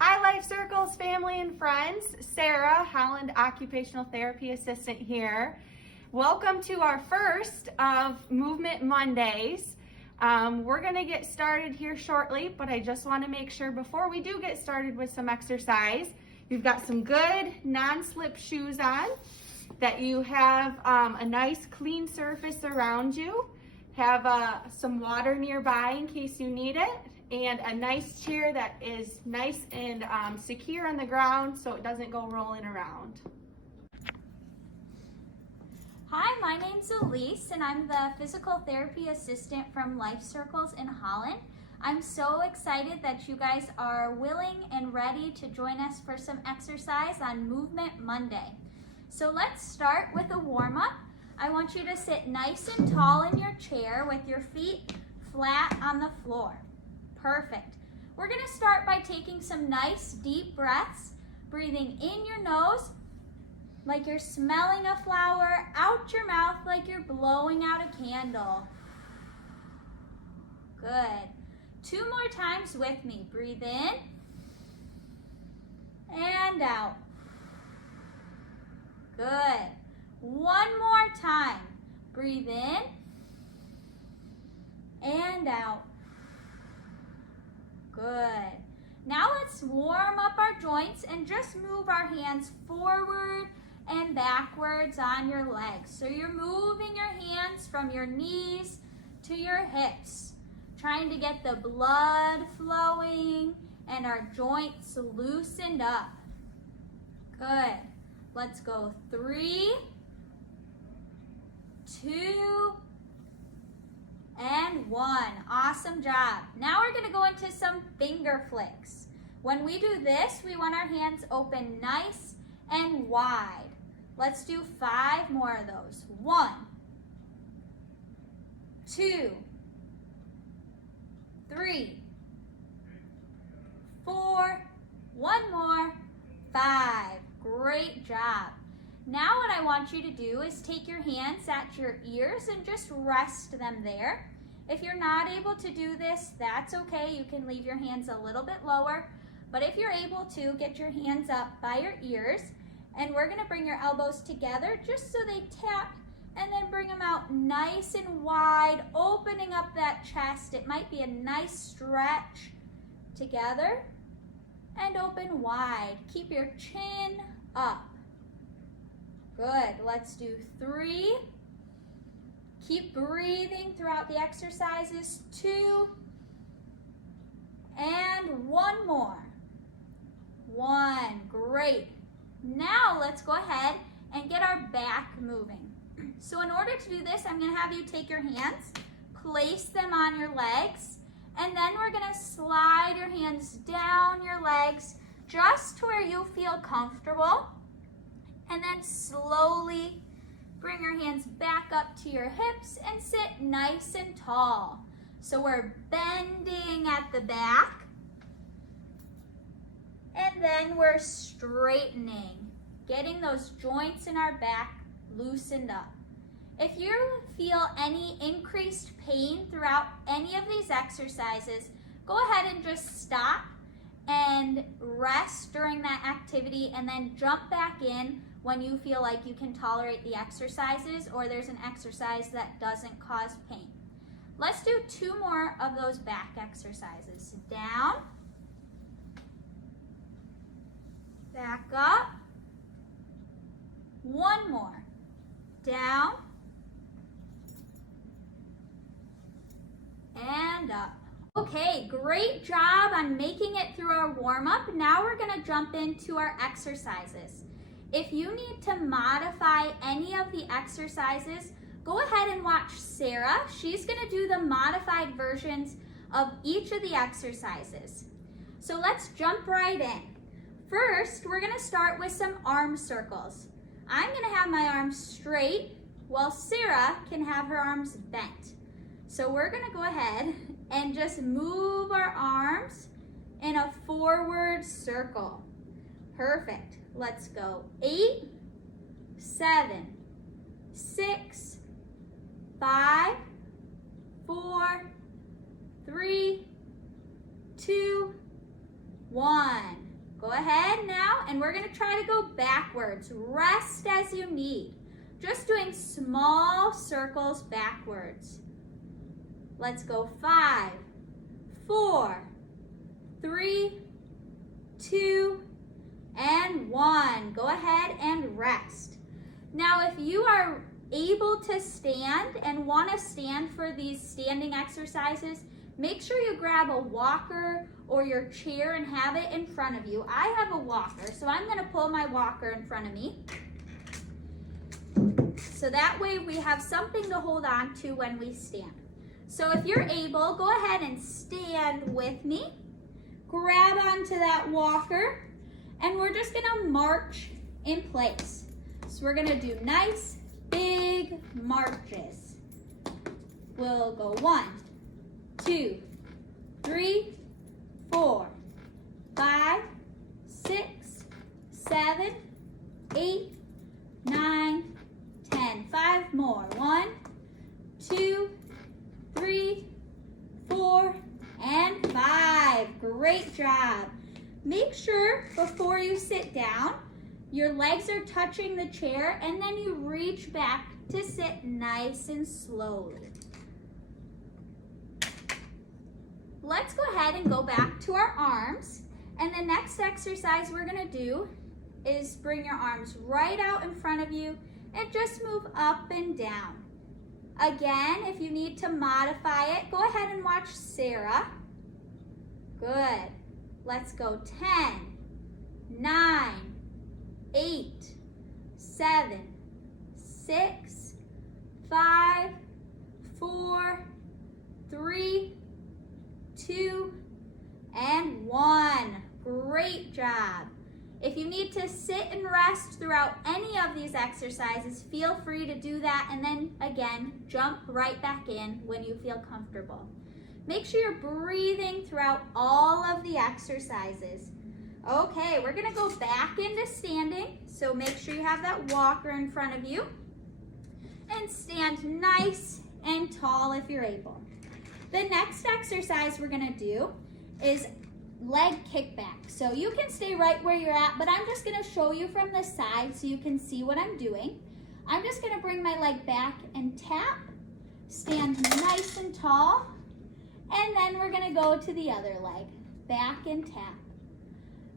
Hi, LifeCircles family and friends. Sarah, Holland Occupational Therapy Assistant here. Welcome to our first of Movement Mondays. We're going to get started here shortly, but I just want to make sure before we do get started with some exercise, you've got some good non-slip shoes on, that you have a nice clean surface around you, have some water nearby in case you need it, and a nice chair that is nice and secure on the ground so it doesn't go rolling around. Hi, my name's Elise and I'm the physical therapy assistant from LifeCircles in Holland. I'm so excited that you guys are willing and ready to join us for some exercise on Movement Monday. So let's start with a warm-up. I want you to sit nice and tall in your chair with your feet flat on the floor. Perfect. We're going to start by taking some nice deep breaths, breathing in your nose like you're smelling a flower, out your mouth like you're blowing out a candle. Good. 2 more times with me. Breathe in and out. Good. 1 more time. Breathe in and out. Good. Now let's warm up our joints and just move our hands forward and backwards on your legs. So you're moving your hands from your knees to your hips, trying to get the blood flowing and our joints loosened up. Good. Let's go 3, 2, and 1. Awesome job. Now we're going to go into some finger flicks. When we do this, we want our hands open nice and wide. Let's do 5 more of those. 1, 2, 3, 4, 1 more, 5. Great job. Now what I want you to do is take your hands at your ears and just rest them there. If you're not able to do this, that's okay. You can leave your hands a little bit lower. But if you're able to, get your hands up by your ears. And we're going to bring your elbows together just so they tap, and then bring them out nice and wide, opening up that chest. It might be a nice stretch together. And open wide. Keep your chin up. Good. Let's do 3. Keep breathing throughout the exercises. 2. And 1 more. 1. Great. Now let's go ahead and get our back moving. So in order to do this, I'm going to have you take your hands, place them on your legs, and then we're going to slide your hands down your legs just to where you feel comfortable. And then slowly bring your hands back up to your hips and sit nice and tall. So we're bending at the back. And then we're straightening, getting those joints in our back loosened up. If you feel any increased pain throughout any of these exercises, go ahead and just stop and rest during that activity, and then jump back in when you feel like you can tolerate the exercises or there's an exercise that doesn't cause pain. Let's do 2 more of those back exercises. Down, back up, 1 more, down, and up. Okay, great job on making it through our warm-up. Now we're going to jump into our exercises. If you need to modify any of the exercises, go ahead and watch Sarah. She's going to do the modified versions of each of the exercises. So let's jump right in. First, we're going to start with some arm circles. I'm going to have my arms straight while Sarah can have her arms bent. So we're going to go ahead and just move our arms in a forward circle. Perfect. Let's go. 8, 7, 6, 5, 4, 3, 2, 1. Go ahead now, and we're gonna try to go backwards. Rest as you need. Just doing small circles backwards. Let's go 5, 4, 3, 2, and 1. Go ahead and rest. Now, if you are able to stand and want to stand for these standing exercises, make sure you grab a walker or your chair and have it in front of you. I have a walker, so I'm going to pull my walker in front of me. So that way we have something to hold on to when we stand. So if you're able, go ahead and stand with me. Grab onto that walker, and we're just gonna march in place. So we're gonna do nice big marches. We'll go 1, 2, 3, 4, 5, 6, 7, 8, 9, 10. 5 more. 1, 2, 3, 4, and 5. Great job. Make sure before you sit down, your legs are touching the chair, and then you reach back to sit nice and slowly. Let's go ahead and go back to our arms. And the next exercise we're gonna do is bring your arms right out in front of you and just move up and down. Again, if you need to modify it, go ahead and watch Sarah. Good. Let's go 10, 9, 8, 7, 6, 5, 4, 3, 2, and 1. Great job. If you need to sit and rest throughout any of these exercises, feel free to do that, and then again, jump right back in when you feel comfortable. Make sure you're breathing throughout all of the exercises. Okay, we're gonna go back into standing, so make sure you have that walker in front of you, and stand nice and tall if you're able. The next exercise we're gonna do is leg kickback. So you can stay right where you're at, but I'm just gonna show you from the side so you can see what I'm doing. I'm just gonna bring my leg back and tap, stand nice and tall, and then we're gonna go to the other leg, back and tap.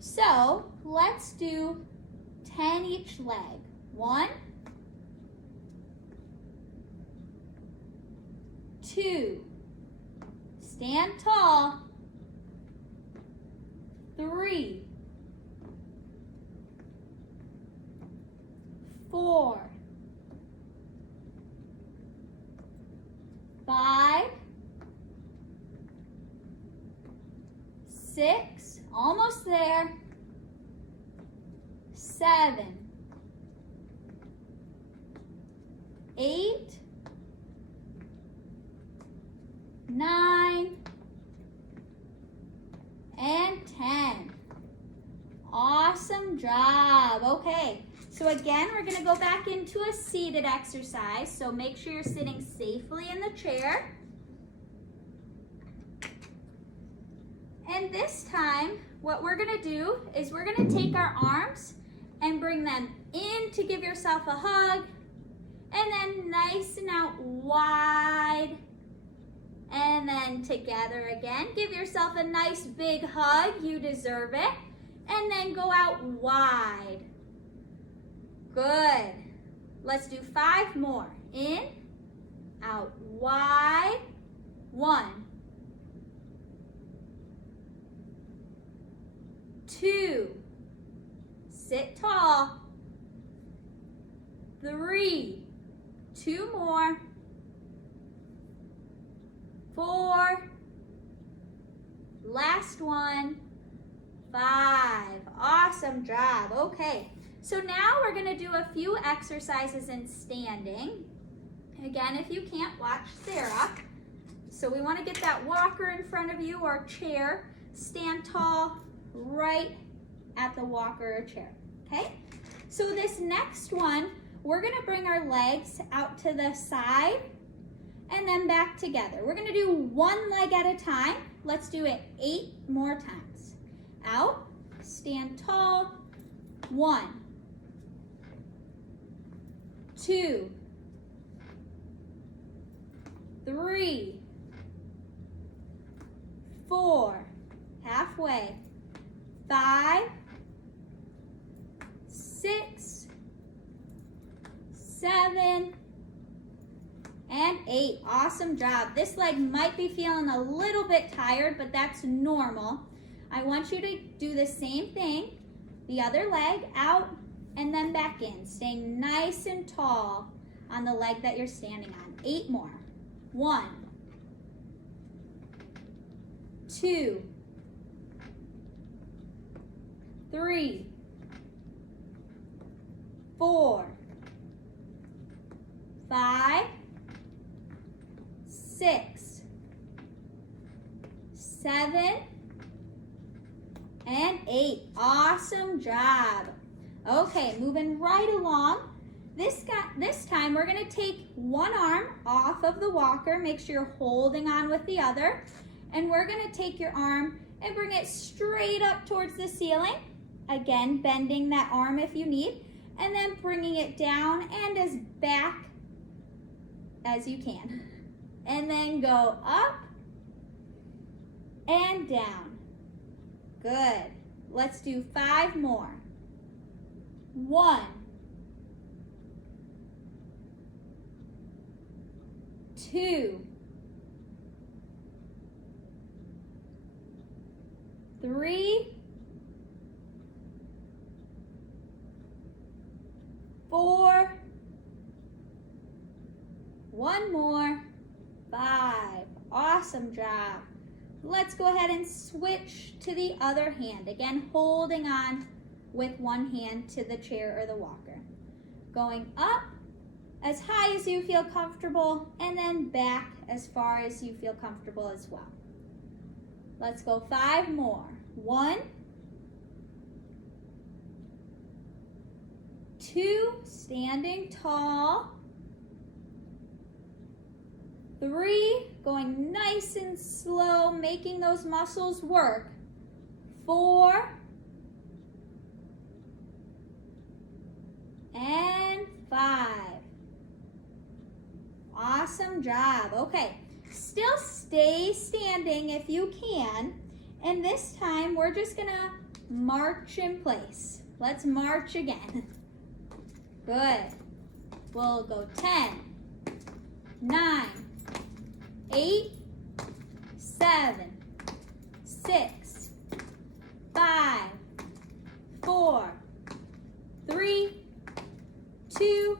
So let's do 10 each leg. 1, 2, stand tall, 3, 4, 5, 6, almost there, 7, 8, 9, and 10. Awesome job. Okay, so again, we're gonna go back into a seated exercise. So make sure you're sitting safely in the chair. And this time, what we're gonna do is we're gonna take our arms and bring them in to give yourself a hug, and then nice and out wide, and then together again. Give yourself a nice big hug, you deserve it, and then go out wide. Good. Let's do 5 more. In, out wide, 1, 2, sit tall, 3, 2 more, 4, last one, 5. Awesome job. Okay, so now we're gonna do a few exercises in standing. Again, if you can't, watch Sarah. So we wanna get that walker in front of you or chair. Stand tall right at the walker or chair, okay? So this next one, we're gonna bring our legs out to the side and then back together. We're gonna do one leg at a time. Let's do it 8 more times. Out, stand tall. 1, 2, 3, 4, halfway, 5, 6, 7, and 8. Awesome job. This leg might be feeling a little bit tired, but that's normal. I want you to do the same thing, the other leg out and then back in, staying nice and tall on the leg that you're standing on. 8 more. 1, 2, 3, 4, 5, 6, 7, and 8. Awesome job. Okay, moving right along. This time we're going to take one arm off of the walker. Make sure you're holding on with the other. And we're going to take your arm and bring it straight up towards the ceiling. Again, bending that arm if you need. And then bringing it down and as back as you can. And then go up and down. Good. Let's do 5 more. 1, 2, 3, 4, 1 more, 5. Awesome job. Let's go ahead and switch to the other hand. Again, holding on with one hand to the chair or the walker. Going up as high as you feel comfortable and then back as far as you feel comfortable as well. Let's go 5 more. 1, 2, standing tall. 3, going nice and slow, making those muscles work. 4, and 5. Awesome job. Okay, still stay standing if you can. And this time we're just gonna march in place. Let's march again. Good. We'll go 10, 9, 8, 7, 6, 5, 4, 3, 2,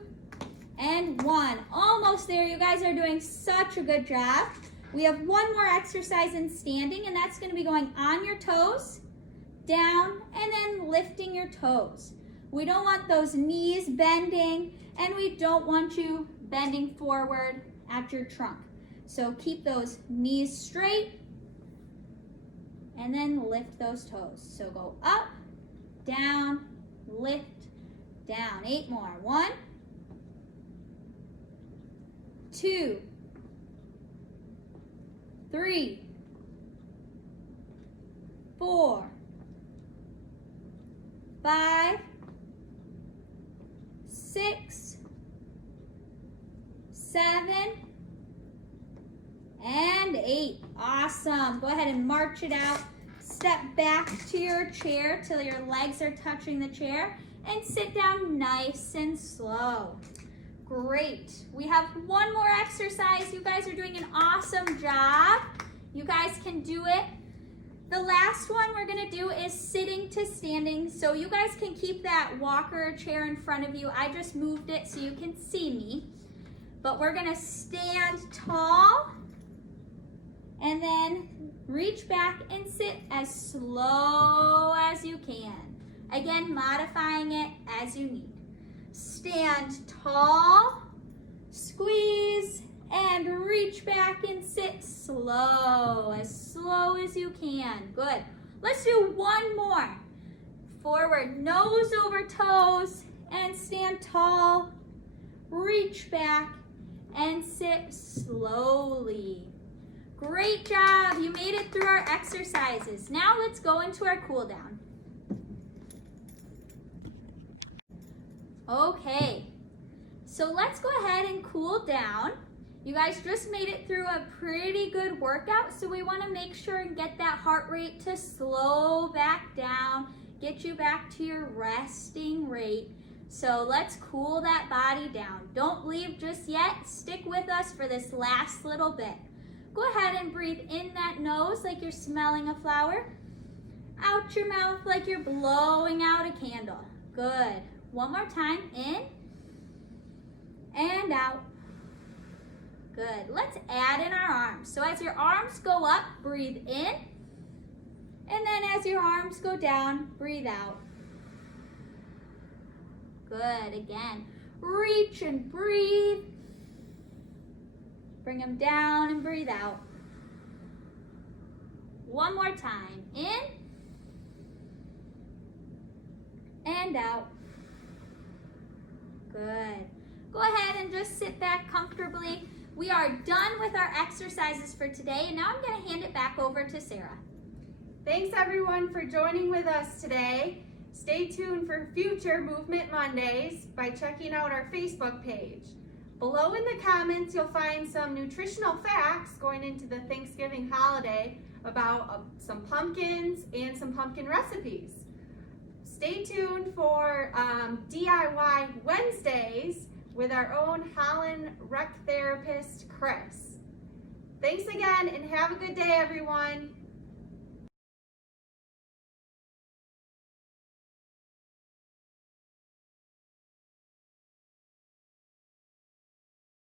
and 1. Almost there. You guys are doing such a good job. We have one more exercise in standing, and that's going to be going on your toes, down, and then lifting your toes. We don't want those knees bending, and we don't want you bending forward at your trunk. So keep those knees straight, and then lift those toes. So go up, down, lift, down. 8 more. 1, 2, 3, 4, 5, 6, 7, and 8. Awesome. Go ahead and march it out. Step back to your chair till your legs are touching the chair and sit down nice and slow. Great. We have one more exercise. You guys are doing an awesome job. You guys can do it. The last one we're going to do is sitting to standing. So you guys can keep that walker or chair in front of you. I just moved it so you can see me. But we're going to stand tall and then reach back and sit as slow as you can. Again, modifying it as you need. Stand tall, squeeze, and reach back and sit slow as you can. Good. Let's do one more. Forward, nose over toes, and stand tall. Reach back and sit slowly. Great job. You made it through our exercises. Now let's go into our cool down. Okay, so let's go ahead and cool down. You guys just made it through a pretty good workout, so we want to make sure and get that heart rate to slow back down, get you back to your resting rate. So let's cool that body down. Don't leave just yet. Stick with us for this last little bit. Go ahead and breathe in that nose like you're smelling a flower. Out your mouth like you're blowing out a candle. Good. One more time. In and out. Good. Let's add in our arms. So as your arms go up, breathe in. And then as your arms go down, breathe out. Good. Again, reach and breathe. Bring them down and breathe out. One more time. In and out. Good. Go ahead and just sit back comfortably. We are done with our exercises for today, and now I'm going to hand it back over to Sarah. Thanks everyone for joining with us today. Stay tuned for future Movement Mondays by checking out our Facebook page. Below in the comments, you'll find some nutritional facts going into the Thanksgiving holiday about some pumpkins and some pumpkin recipes. Stay tuned for DIY Wednesdays with our own Holland rec therapist, Chris. Thanks again and have a good day, everyone.